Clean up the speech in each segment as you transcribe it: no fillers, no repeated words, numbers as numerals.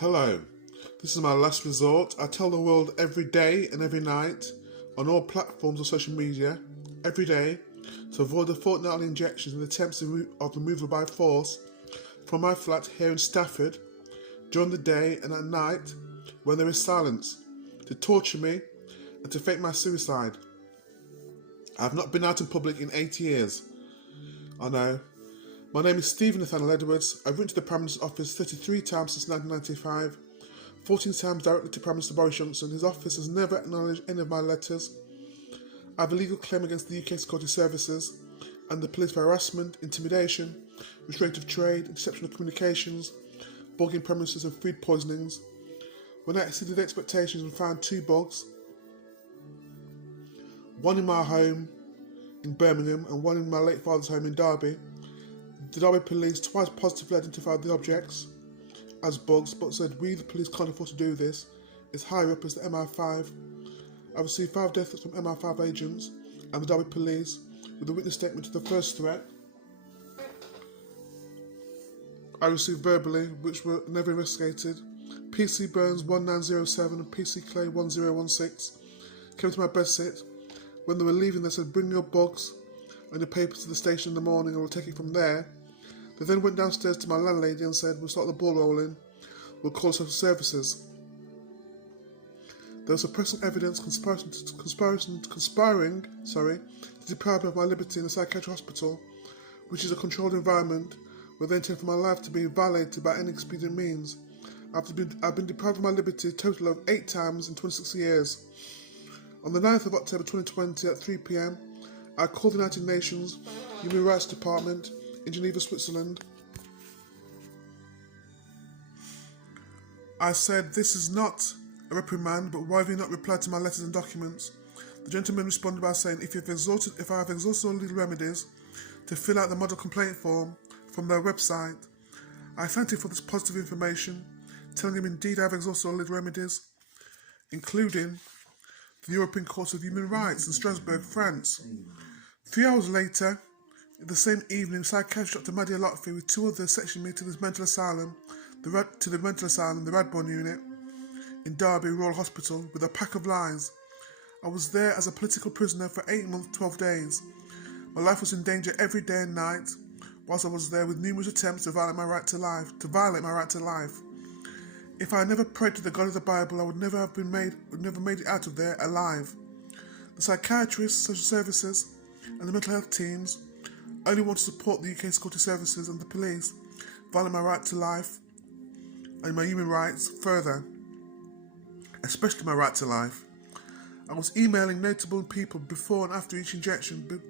Hello, this is my last resort. I tell the world every day and every night, on all platforms of social media, every day, to avoid the fortnightly injections and attempts of removal by force from my flat here in Stafford, during the day and at night, when there is silence, to torture me and to fake my suicide. I have not been out in public in 8 years. I know. My name is Stephen Nathaniel Edwards. I've written to the Prime Minister's office 33 times since 1995, 14 times directly to Prime Minister Boris Johnson. His office has never acknowledged any of my letters. I have a legal claim against the UK Security Services and the police for harassment, intimidation, restraint of trade, interception of communications, bugging premises and food poisonings. When I exceeded expectations and found 2 bugs, one in my home in Birmingham and one in my late father's home in Derby, the Derby police twice positively identified the objects as bugs, but said we, the police, can't afford to do this. It's higher up as the MI5. I received 5 death threats from MI5 agents and the Derby police with a witness statement to the first threat I received verbally, which were never investigated. PC Burns 1907 and PC Clay 1016 came to my bedsit. When they were leaving, they said, bring your bugs and your papers to the station in the morning and we'll take it from there. They then went downstairs to my landlady and said, we'll start the ball rolling, we'll call social services. There was suppressing evidence conspiring to deprive me of my liberty in a psychiatric hospital, which is a controlled environment where they intend for my life to be violated by any expedient means. I've been deprived of my liberty a total of 8 times in 26 years. On the 9th of October 2020 at 3 p.m, I called the United Nations Human Rights Department in Geneva, Switzerland. I said, this is not a reprimand, but why have you not replied to my letters and documents? The gentleman responded by saying, if I have exhausted all legal remedies, to fill out the model complaint form from their website. I thanked him for this positive information, telling him indeed I have exhausted all legal remedies, including the European Court of Human Rights in Strasbourg, France. 3 hours later, the same evening, psychiatrist Dr. Madia Lotfi with 2 others sectioned me to the mental asylum, the Radbourne unit in Derby Royal Hospital with a pack of lies. I was there as a political prisoner for 8 months, 12 days. My life was in danger every day and night, whilst I was there with numerous attempts to violate my right to life. If I had never prayed to the God of the Bible, I would never have made it out of there alive. The psychiatrists, social services, and the mental health teams only want to support the UK Security Services and the police, violate my right to life and my human rights further, especially my right to life. I was emailing notable people before and after each injection,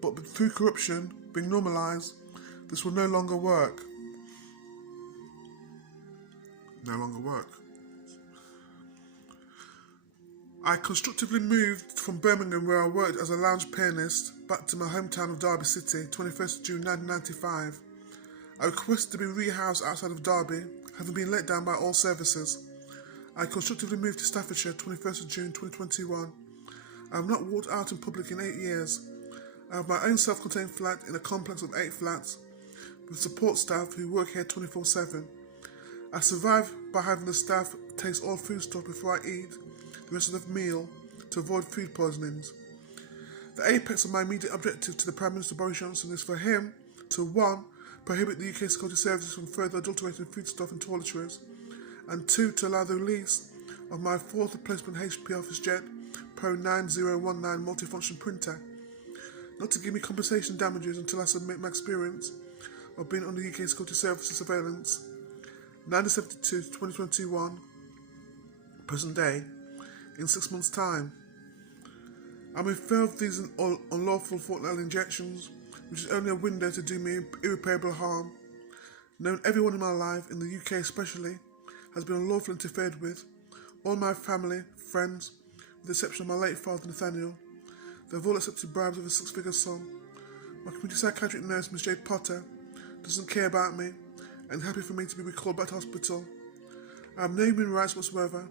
but through corruption being normalised, this will no longer work. I constructively moved from Birmingham, where I worked as a lounge pianist, back to my hometown of Derby City, 21st June 1995. I requested to be rehoused outside of Derby, having been let down by all services. I constructively moved to Staffordshire, 21st June 2021. I have not walked out in public in 8 years. I have my own self-contained flat in a complex of 8 flats, with support staff who work here 24/7. I survive by having the staff taste all foodstuff before I eat the rest of the meal to avoid food poisonings. The apex of my immediate objective to the Prime Minister Boris Johnson is for him to 1. Prohibit the UK Security Services from further adulterating foodstuff and toiletries, and 2. To allow the release of my 4th replacement HP OfficeJet Pro 9019 multifunction printer, not to give me compensation damages until I submit my experience of being under UK Security Services surveillance, 1972 to 2021, present day, in 6 months' time. I'm in fear of these unlawful fortnightly injections, which is only a window to do me irreparable harm. Knowing everyone in my life, in the UK especially, has been unlawfully interfered with. All my family, friends, with the exception of my late father Nathaniel, they've all accepted bribes of a 6-figure sum. My community psychiatric nurse, Miss Jade Potter, doesn't care about me and is happy for me to be recalled back to hospital. I have no human rights whatsoever.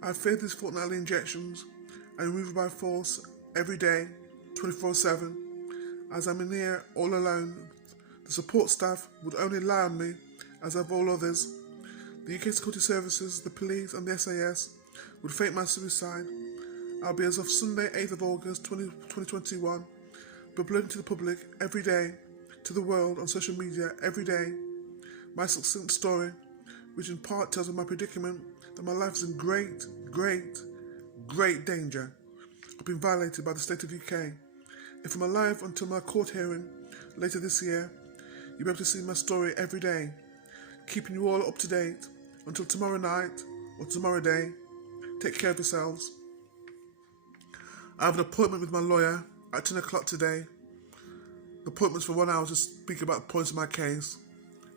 I have feared these fortnightly injections and removal by force every day, 24/7. As I'm in here all alone, the support staff would only lie on me, as have all others. The UK Security Services, the police and the SAS would fake my suicide. I'll be, as of Sunday 8th of August 2021, uploading to the public every day, to the world on social media every day, my succinct story, which in part tells of my predicament that my life is in great danger. I've been violated by the state of UK. If I'm alive until my court hearing later this year, you'll be able to see my story every day, keeping you all up to date. Until tomorrow night or tomorrow day, take care of yourselves. I have an appointment with my lawyer at 10 o'clock today. The appointment's for 1 hour to speak about the points of my case.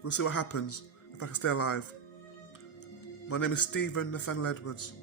We'll see what happens if I can stay alive. My name is Stephen Nathaniel Edwards.